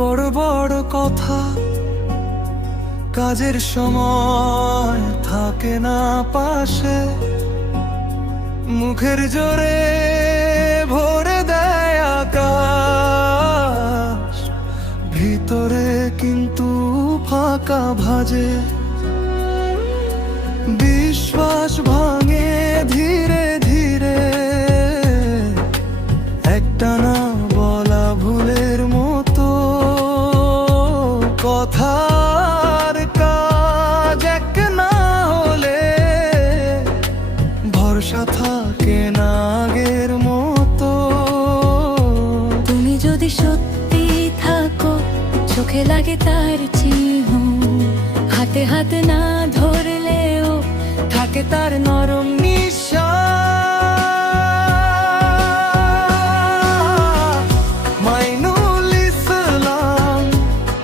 বড় বড় কথা কাজের সময় থাকে না পাশে, মুখের জোরে ভরে দেয় আকাশ, ভিতরে কিন্তু ফাঁকা ভাজে। বিশ্বাস ভাঙে ধীরে ধীরে, একটানা বলা ভুলের মতো। কথার কাজ এক না হলে ভরসা থাকে না আগের মতো। তুমি যদি সত্যি থাকো, চোখে লাগে তার চিহ্ন, হাতে হাতে না ধরলেও থাকে তার নরম নিঃশ্বাস। মাইনুল ইসলাম,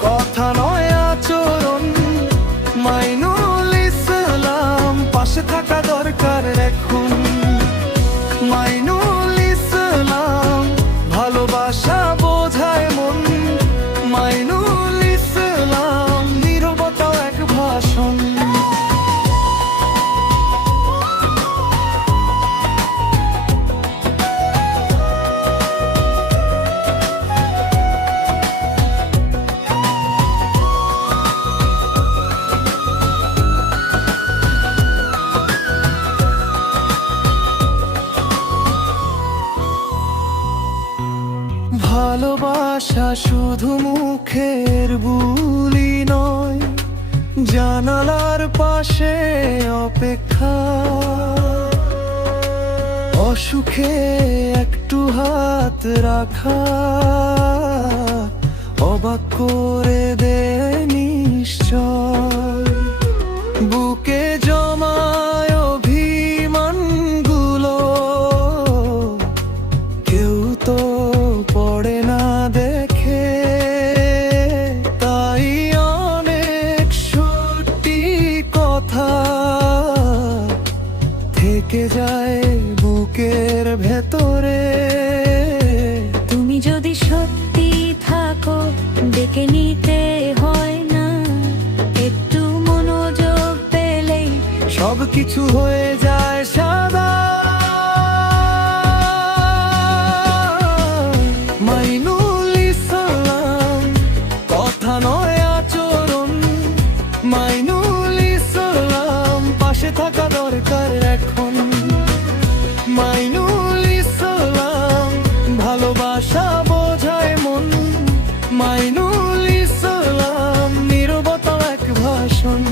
কথা নয় আচরণ। মাইনুল ইসলাম, পাশে থাকা দরকার এখন। মাইনুল ইসলাম, ভালোবাসা বোঝায় মন। মাইনুল ইসলাম, নীরবতাও এক ভাষণ। ভালোবাসা শুধু মুখের বুলি নয়, জানালার পাশে অপেক্ষা, অসুখে একটু হাত রাখা, অবাক করে দে নিশ্চয়। বুকে জমায় অভিমানগুলো কেউ তো পড়ে না দেখে, তাই অনেক সত্যি কথা থেকে যায় বুকের ভেতরে। তুমি যদি সত্যি থাকো, ডেকে নিতে হয় না, একটু মনোযোগ পেলেই সব কিছু হয়ে যায় সাদা। মাইনুল ইসলাম, কথা নয় আচরণ। মাইনুল ইসলাম, পাশে থাকা দরকার এখন। মাইনুল ইসলাম, ভালোবাসা বোঝায় মন। মাইনুল ইসলাম, নীরবতা এক ভাষণ।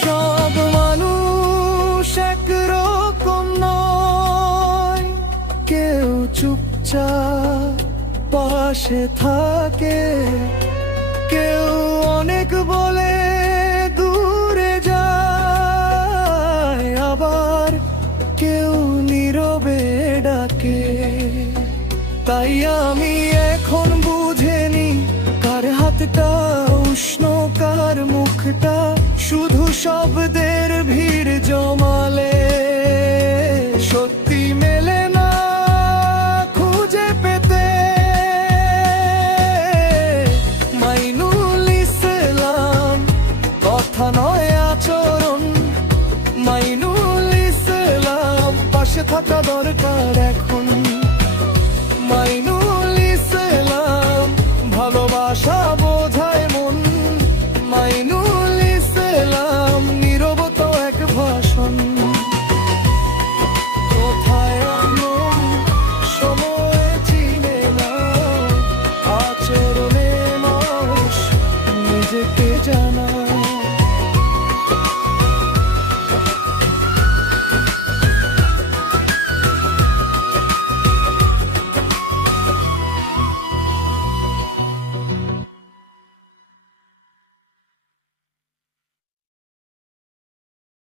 সব মানুষ একরকম নয়, কেউ চুপচাপ পাশে থাকে, কেউ অনেক বলে দূরে যায়, আবার কেউ নীরবে ডাকে। তাই আমি এখন বুঝেনি কার হাতটা উষ্ণ, কার মুখটা। শুধু শব্দের ভিড় জমালে সত্যি মেলে না খুঁজে পেতে। মাইনুল ইসলাম, কথা নয় আচরণ। মাইনুল ইসলাম, পাশে থাকা দরকার এখন। মাইনুল